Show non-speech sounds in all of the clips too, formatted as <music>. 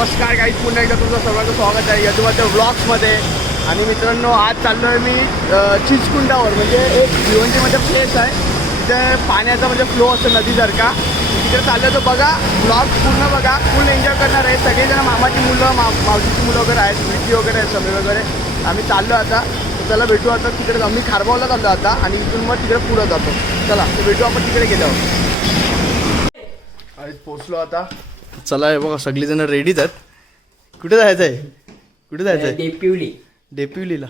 नमस्कार काही पुन्हा एकदा तुमचं सर्वांचं स्वागत आहे यदुवाच्या ब्लॉग्समध्ये आणि मित्रांनो आज चाललो आहे मी अ, चिचकुंडावर. म्हणजे एक भिवंडीमध्ये प्लेस आहे. तिथे पाण्याचा म्हणजे फ्लो असतो नदीसारखा तिथे चाललो तर बघा ब्लॉग पूर्ण बघा फुल एन्जॉय करणार आहे. सगळेजण मामाची मुलं मा मावशीची मुलं वगैरे आहेत मिठी वगैरे आहेत सगळे वगैरे. आम्ही चाललो आता. त्याला चला भेटू आता तिकडे आम्ही खारबावला चाललो आता आणि इथून मग तिकडे पुढं जातो. चला भेटू आपण तिकडे गेल्यावर. पोचलो आता. चला हे बघा सगळीजण रेडीच आहेत. कुठे जायचं आहे कुठे जायचं आहे पिवली डेपिवलीला.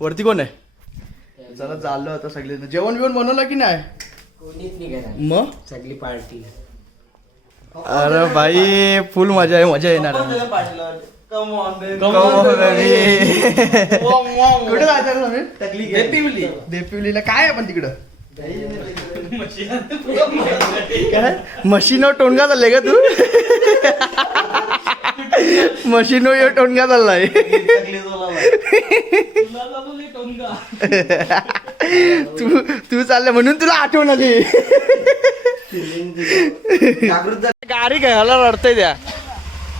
वरती कोण आहे? चला चाललो आता सगळेजण. जेवण बिवण बनवलं की नाही? कोणीच निघाला मग? सगळी पार्टी. अरे भाई फुल मजा आहे मजा येणार. कुठे जायचं डेपिवली. देपिवलीला काय आहे पण तिकडं? काय? मशीनो टोनगा चाललंय का तू? मशीनो यो टोनगा चाललाय तू तू चाललं म्हणून तुला आठवण आली. गाडी घ्यायला रडतय त्या.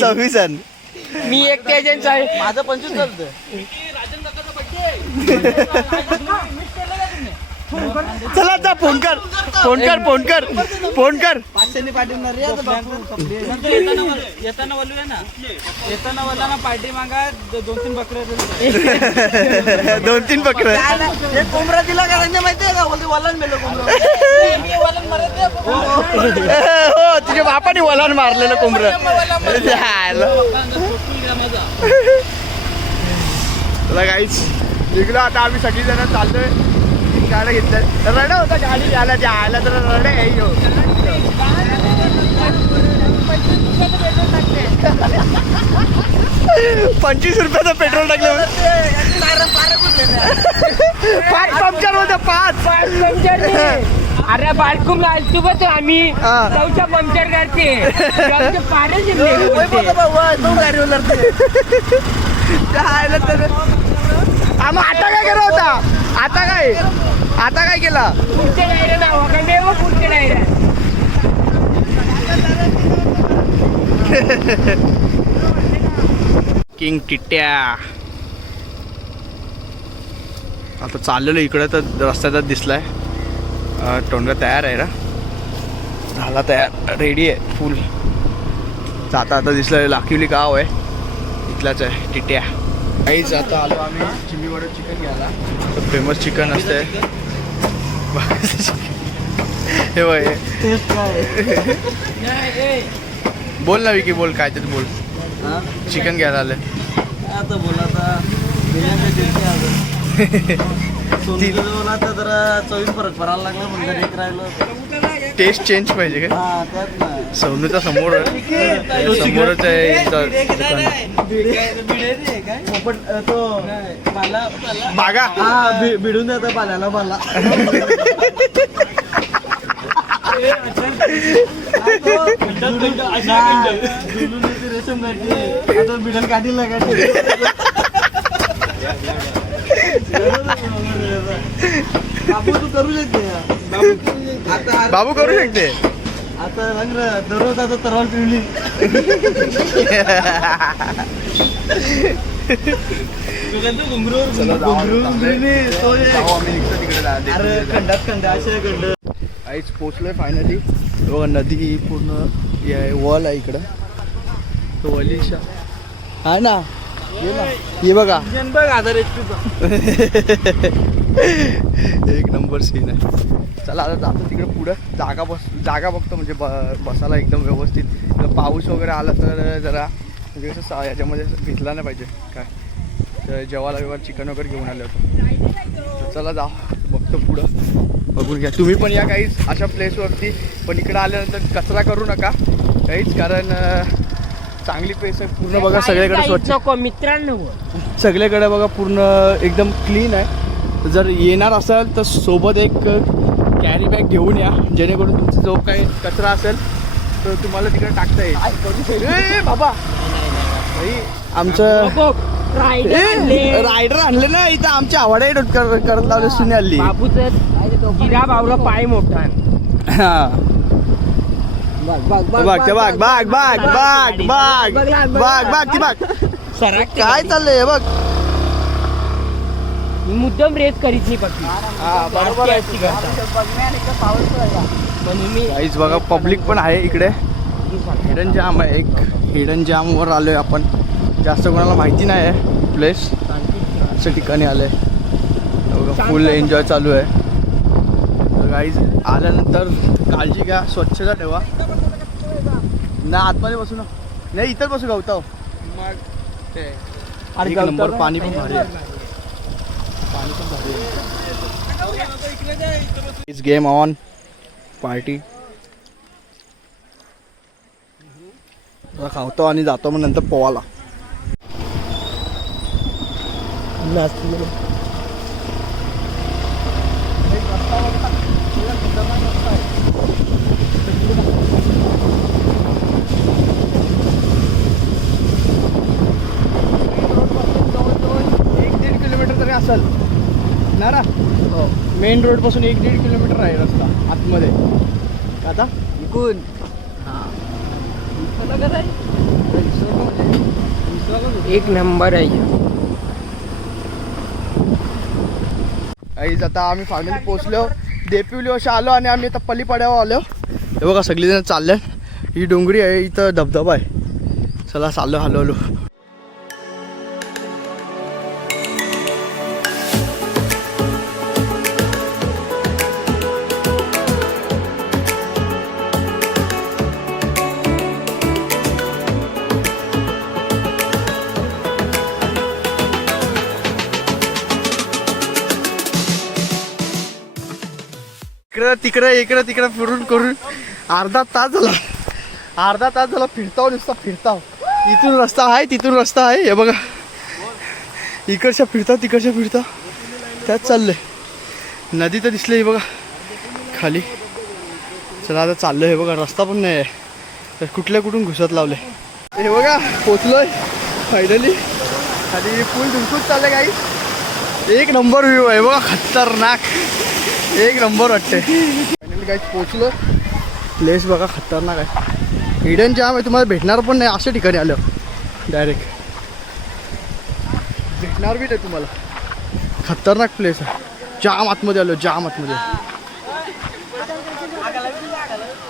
सव्वीस आहे मी एक एजंट आहे माझं पंचवीस चालतं चला जा फोन कर. फोन कर फोन कर. फोन कर. येताना ना? येताना पार्टी मागा दोन तीन बकरे <laughs> दोन तीन पकड कोंबडा दिला माहितीये का? बोलते वलन मेलो कोंबडा. हो तुझ्या बापाने वलान मारलेलं कोंबड. तुला काहीच निघलो आता आम्ही सगळी जण चाललोय. गाड्या घेतल्या रड होता गाडी घ्यायला जायला तर रड आहे. पंचवीस रुपयाचं पेट्रोल टाकलं पाच पंक्चर होते पाच. अरे बाळकूम आम्ही. चौच्या पंक्चर करते हा, मग आता काय केलं होता? आता काय? आता काय केला? किंग टिट्या. आता चाललेलो इकडं तर रस्त्यातच दिसलाय. टोंडा तयार आहे ना? झाला तयार रेडी आहे फुल जाता आता दिसलं लाखिवली गाव आहे. इथलाच आहे टिट्या. काहीच आता आलो आम्ही चिमीवडे चिकन घ्यायला. फेमस चिकन असते हे हे. बोल ना विकी बोल काय तरी बोल चिकन घ्यायला आले आता बोला आता आता <laughs> सोनूला आता जरा चवीत फरक पडायला लागला एक राहिलं. टेस्ट चेंज पाहिजे का हा त्यात ना सौनूचा समोर समोरच आहे बागा हा भिडून देतो पाल्याला मला रेशम काढते आता बिडल बाबू तू करू शकते. आता बाबू करू शकते. आता रंग दररोज आता तरवाल पिवली आता. खंडात खंड असे खंड आईच पोचलोय फायनली बघा नदी पूर्ण हे आहे वॉल आहे इकडं. तो वलीशा हा ना? ये ना. ये बघा. बघ आधार <laughs> एक नंबर सीन आहे. चला आता जातो तिकडे पुढं. जागा बस जागा बघतो म्हणजे ब बसायला एकदम व्यवस्थित. जर पाऊस वगैरे आला तर जरा म्हणजे कसं सा- याच्यामध्ये भिजला नाही पाहिजे. काय? तर जेवायला बिवायला चिकन वगैरे घेऊन आले होतो. तर चला जा बघतो पुढं. बघून घ्या. तुम्ही पण या काहीच अशा प्लेसवरती पण इकडं आल्यानंतर कचरा करू नका. काहीच कारण चांगली प्लेस आहे. पूर्ण बघा सगळीकडे स्वच्छ. मित्रांनो? सगळीकडे बघा पूर्ण एकदम क्लीन आहे. जर येणार असाल तर सोबत एक कॅरी बॅग घेऊन या जेणेकरून तुमचा जो काही कचरा असेल तर तुम्हाला तिकडे टाकता येईल ए, बाबा भाई, आमचं रायडर रायडर आणले ना इथं आमच्या आवडे करत लावले सुने हल्ली गिरा बावला पाय मोठा हा बघ ते बघ बघ बघ बघ बघ बघ बघ बघ ती बघ सरक काय चाललंय हे बघ मुद्दम रेस करीत नाही पक्की हा बरोबर. म्हणून मी काहीच बघा पब्लिक पण आहे इकडे. हिडन जाम आहे एक. हिडन जामवर आलो आहे आपण. जास्त कोणाला माहिती नाही आहे. प्लेस असं ठिकाणी आलं. आहे बघा फुल एन्जॉय चालू आहे. काहीच आल्यानंतर काळजी घ्या स्वच्छता ठेवा. ना आतमध्ये बसू ना. नाही इथंच बसू गवताव एक नंबर पाणी पण भारी आहे पाणी पण भारी आहे इट्स गेम ऑन पार्टी खावतो आणि जातो मग नंतर पोवाला. एक दीड किलोमीटर तरी असेल. ना? ना मेन रोडपासून एक दीड किलोमीटर आहे रस्ता आतमध्ये. आता? इकून. एक नंबर आहे. आता आम्ही फायनली पोहोचलो. देपिवली अशा आलो आणि आम्ही आता पलीपाड्यावर आलो. हे बघा सगळेजण चालले. ही डोंगरी आहे इथं धबधबा आहे. चला चाललो हलो इकडं तिकडं इकडं तिकडं फिरून करून अर्धा तास झाला. अर्धा तास झाला फिरताव नुसता फिरताव. इथून रस्ता आहे तिथून रस्ता आहे. हे बघा. इकडच्या फिरता तिकडच्या फिरता त्यात चाललंय. नदी तर दिसली बघा. खाली. चला आता चाललं हे बघा रस्ता पण नाही आहे. तर कुठल्या कुठून घुसत लावले हे बघा पोचलोय. फायनली खाली पूल धुमकूच चाललंय काही एक नंबर व्ह्यू आहे. बघा खतरनाक. एक नंबर वाटते फायनली काही पोचलो प्लेस बघा खतरनाक आहे. हिडन जाम आहे तुम्हाला भेटणार पण नाही अशा ठिकाणी आलं. डायरेक्ट भेटणार बी नाही तुम्हाला. खतरनाक प्लेस आहे. जाम आतमध्ये आलो जाम आतमध्ये.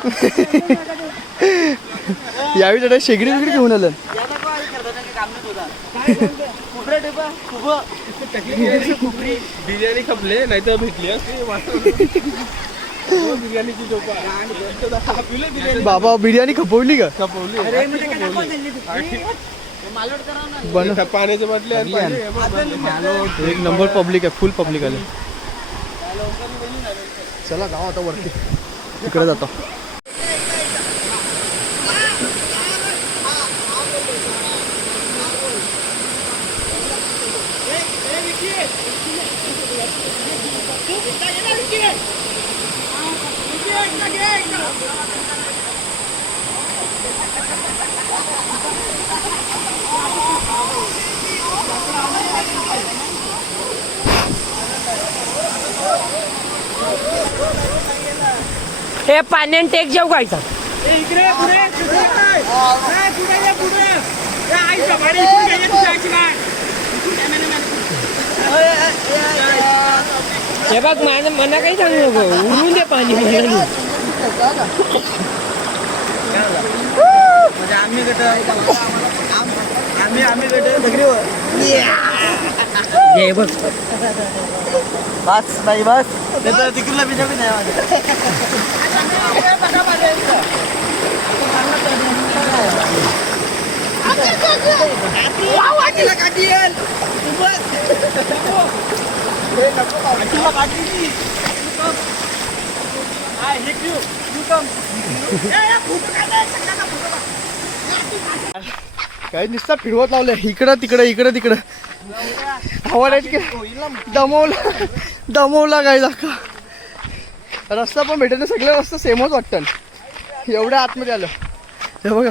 <laughs> यावेळी दादा शेगडी वगैरे घेऊन आलं. बिर्याणी खपले नाही तर भेटली बिर्याणीची झोपा बाबा बिर्याणी खपवली का? खपवली. बन पाण्याच्या बाटल्या एक नंबर पब्लिक आहे फुल पब्लिक आले चला जाऊ आता वरती. तिकडे जातो. हे पाण्यान टेक जेव गायचा हे बघ मला मना काही सांगू नको. उडून दे पाणी म्हणजे आम्ही गट आम्ही आम्ही गट बघ बस बाई बस तिकडला बिजा बी नाही माझ्या काय नुसतं फिरवत लावलं इकडं तिकडं इकडं तिकडं. आहे की? दमवला. दमवला काय दाखवा रस्ता पण भेटत नाही सगळे रस्ता सेमच वाटतं. एवढ्या आतमध्ये आलं. हे बघा.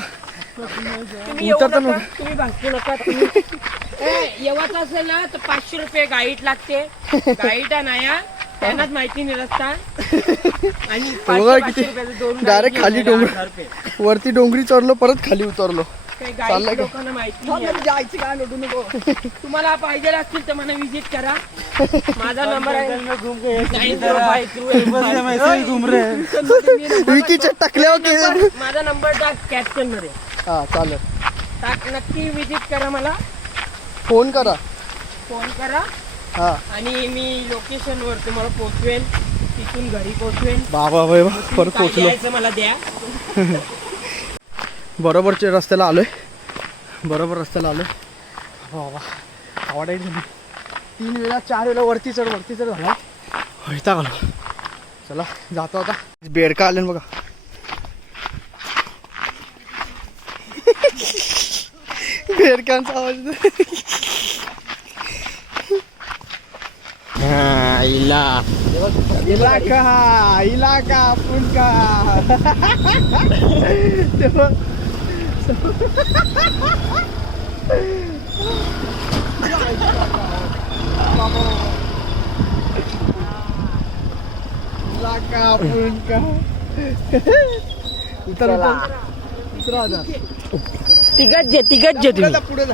तुम्ही नका तुम्ही भागू नका तुम्ही. <laughs> ए, येवाचं असेल ना तर पाचशे रुपये गाईड लागते. गाईड नाही हा. त्यांनाच माहिती नाही रस्ता. <laughs> आणि बघा पाचशे- किती पाचशे रुपयाचं दोन गाईड खाली डोंगर. हजार रुपये. वरती डोंगरी चढलो परत खाली उतरलो. ते चाललंय गाईड का? लोकांना माहिती नाही. <laughs> तुम्हाला पाहिजे असतील तर मला विजिट करा. <laughs> माझा नंबर आहे. Nine zero five two eight five. विकीच्या टाकल्या नंबर- माझा नंबर टाक कॅप्शनमध्ये. हा चालेल. टाक नक्की विजिट करा मला. फोन करा. फोन करा. आणि मी लोकेशन वर तुम्हाला पोहोचवेन तिथून घरी पोहोचवेन बाबा बाबा परत द्यायचं मला द्या. <laughs> बरोबरच्या रस्त्याला आलोय. बरोबर रस्त्याला आलोय. बाबा आवडायचं नाही. तीन वेळा चार वेळा वरती चढ वरती चढ झाला. वैताग आलो. चला जातो आता. बेडका आले बघा. <laughs> बेडकांचा आवाज हा, इला इलाका इलाका आपण का तेव्हा इलाका आपण का उतर उतर आता. तिघच जे तिघच जे तुम्ही पुढे जा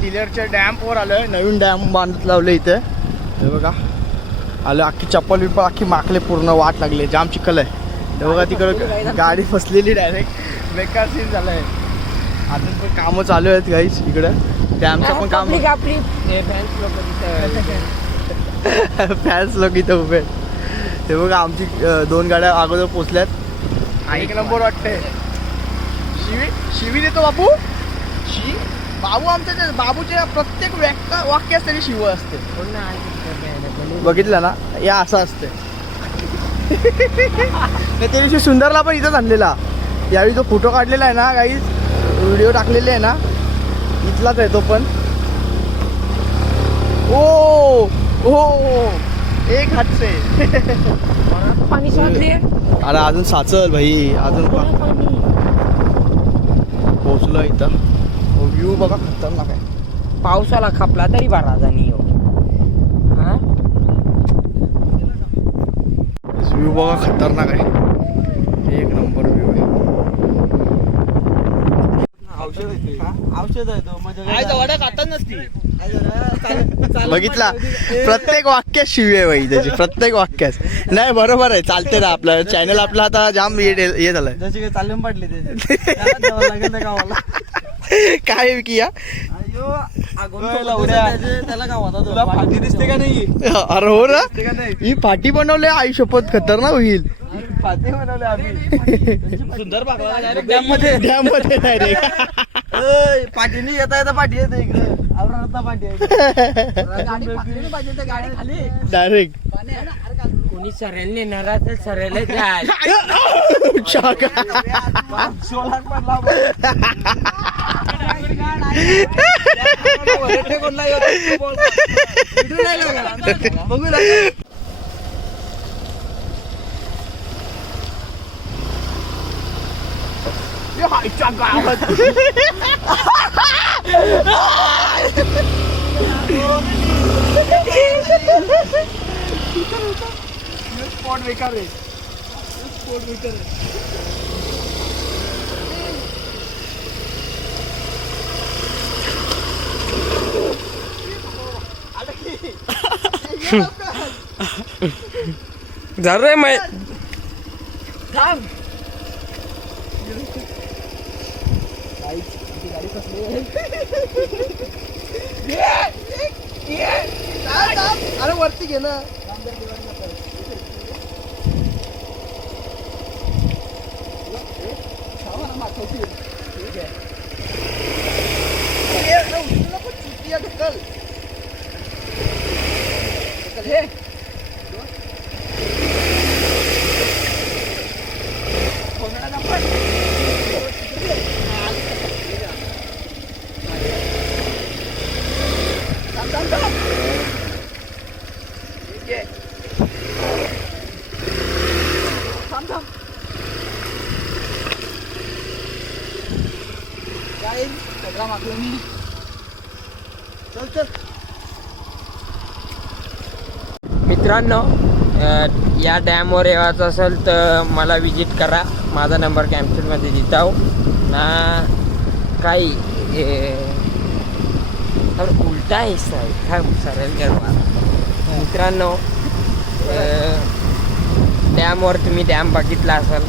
किलेरच्या डॅम्पवर आलोय. नवीन डॅम बांधत लावले इथे. हे बघा. आलं अख्खी चप्पल बिप्पल अख्खी माकले पूर्ण वाट लागली. जाम चिखल आहे. हे बघा तिकडं गाडी फसलेली डायरेक्ट बेकार सीन झालाय. अजून पण कामं चालू आहेत गाईच इकडं. डॅमचं पण काम आपली हे fans लोकं तिथं <laughs> फॅन्स लोक इथं उभे आहेत. हे बघा आमची दोन गाड्या अगोदर पोचल्यात. एक नंबर वाटते शिवी शिवी देतो बापू? शी? बाबू आमच्या ते- बाबूच्या प्रत्येक व्यक्त वाक्यात तरी शिव असते. बघितलं ना? या असं असते. <laughs> त्या दिवशी सुंदरला पण इथंच आणलेला. यावेळी जो फोटो काढलेला आहे ना काही व्हिडिओ टाकलेले आहे ना? इथलाच आहे तो पण. ओ ओ एक हात से पाणी साचले अरे अजून साचल भाई अजून पा- पोहोचलो इथं. व्ह्यू बघा खतरनाक आहे. पावसाला खापला तरी बारा जणी हा? व्ह्यू बघा खतरनाक आहे. एक नंबर व्ह्यू आहे. औषध आहे ते. औषध आहे तो बघितला? प्रत्येक वाक्यात शिवी आहे भाई त्याची प्रत्येक वाक्यात. नाही बरोबर आहे चालते ना आपलं. चॅनल आपलं आता जाम हे झालंय. जशी काही तालीम पडली <laughs> त्याची काय आहे की या अयो आगोन त्याचे- त्याला गावात तुला फाटी दिसते का नाही? अरे हो ना. दिसते का नाही? ही पाठी बनवली आई शपथ खतरनाक होईल. फाटी बनवले आम्ही. सुंदर डॅममध्ये डॅममध्ये डायरेक्ट ओय, पाठीने येता येता पाठी येते इकडे. <laughs> पाठी डायरेक्ट कोणी सरेल नेणार असेल सरेल जाल शोलाक पडला बघू लागला गावात स्पॉट बेकार आहे स्पॉट बेकार आहे झालं रे मै थांब अरे वरती घे ना चल मित्रांनो या डॅमवर यायचं असेल तर मला विजिट करा. माझा नंबर कॅम्प्समध्ये देताव हो. ना काही उलटा आहे सर काय सरळ गरबा मित्रांनो डॅमवर तुम्ही डॅम बघितला असाल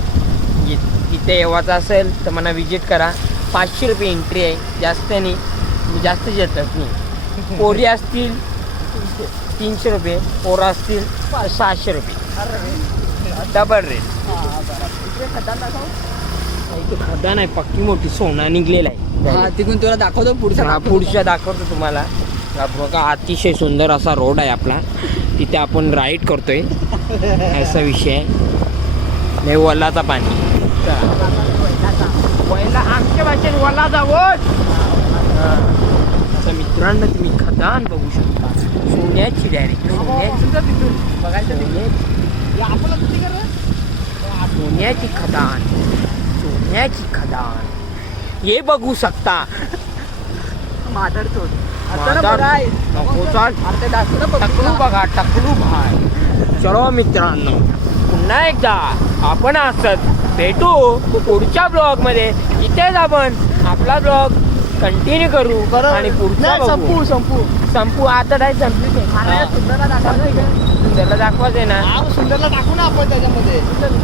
तिथे येवायचं असेल तर मला विजिट करा. पाचशे रुपये एंट्री आहे. जास्त नाही. मी जास्त येतच नाही. पोरी असतील तीनशे रुपये पोरं असतील सहाशे रुपये. डबल रेट इथे खदान आहे पक्की मोठी सोना निघलेला आहे. तिकडून तुला दाखवतो पुढचा हा पुढच्या दाखवतो तुम्हाला. बघा अतिशय सुंदर असा रोड आहे आपला. तिथे आपण राईड करतोय. असा विषय आहे. नाही वल्लाचा पाणी. पहिला आमच्या भाषेत वल्ला जावं आता मित्रांनो तुम्ही खदान बघू शकता सोन्याची डायरेक्ट सोन्याची सोन्याची खदान सोन्याची खदान. हे बघू शकता. टकलू बघा टकलू भाय चलो मित्रांनो पुन्हा एकदा आपण असत भेटू पुढच्या ब्लॉगमध्ये इथेच आपण आपला ब्लॉग कंटिन्यू करू आणि पुढचा. संपू संपू. संपू आता नाही संपली सुंदरला दाखवायचं आहे ना. सुंदरला टाकू ना आपण त्याच्यामध्ये.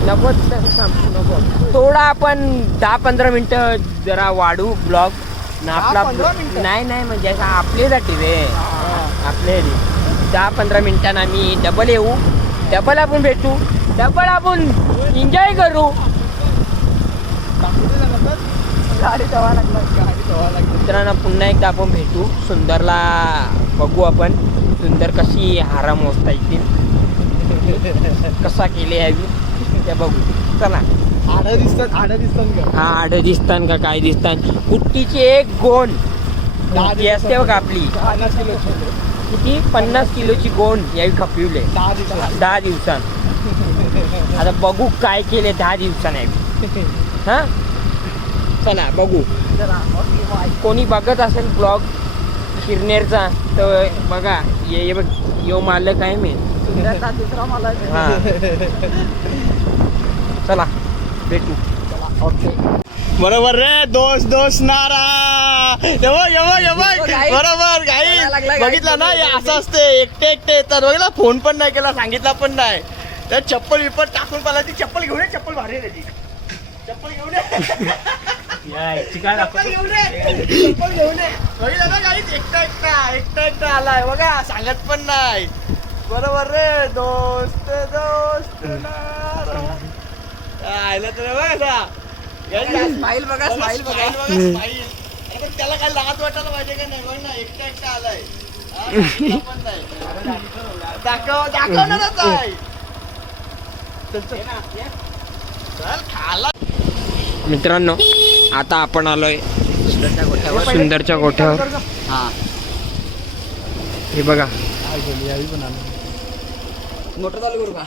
नको संपू नको. थोडा आपण दहा पंधरा मिनिटं जरा वाढू ब्लॉग. आपला? नाही नाही म्हणजे असं आपल्यासाठी रे. आपले दहा पंधरा मिनिटांना आम्ही डबल येऊ. डबल आपण भेटू. डबल आपण एन्जॉय करू. गाडी ठेवा लागला गाडी मित्रांनो पुन्हा एकदा आपण भेटू. सुंदरला बघू आपण. सुंदर कशी हारा मोजता येतील. कसा केले यावी ते बघू. चला. आडं दिसतात आडं दिसतात का? हा आड का काय दिसतान कुट्टीची एक गोण. ती असते बघा आपली. पन्नास किलो किती? पन्नास किलोची गोण यावी खपविले. दहा दिवसात. दहा दिवसांत. आता बघू काय केले दहा दिवसांनी. हा? चला बघू. कोणी बघत असेल ब्लॉग शिरनेरचा तर बघा ये ये बघ यो मालक आहे मी. दुसरा मला हा. चला भेटू. बरोबर रे दोष दोष नारा. येवं येवं येवं गाई. बरोबर गाई. बघितलं ना हे असं असते एकटे एकटे येतात बघितलं फोन पण नाही केला सांगितला पण नाही. त्या चप्पल विप्पल टाकून पाला ती चप्पल घेऊन चप्पल भारी त्याची चप्पल घेऊन <laughs> एकटा एकटा एकटा एकटा आलाय. बघा सांगत पण नाही. बरोबर रे दोस्त दोस्त आयला तर बघ स्माईल बघा स्माईल बघा. स्माईल त्याला काय लाज वाटायला पाहिजे का नाही? बघ ना एकटा एकटा आलाय. <laughs> पण नाही. दाखव दाखवणारच आहे. चल खाला. मित्रांनो आता आपण आलोय सुंदरच्या गोठ्यावर. हा हे. बघा. मोटर चालू करू का?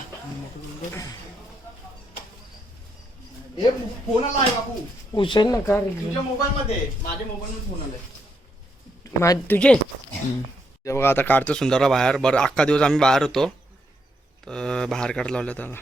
हे फोन आला आहे बापू. उचल ना का तुझ्या मोबाईल मध्ये माझ्या मोबाईल मध्ये फोन आलाय. मा- तुझे? ते बघा आता काढतो सुंदरला बाहेर. बरं अख्खा दिवस आम्ही बाहेर होतो. तर बाहेर काढत लावलं त्याला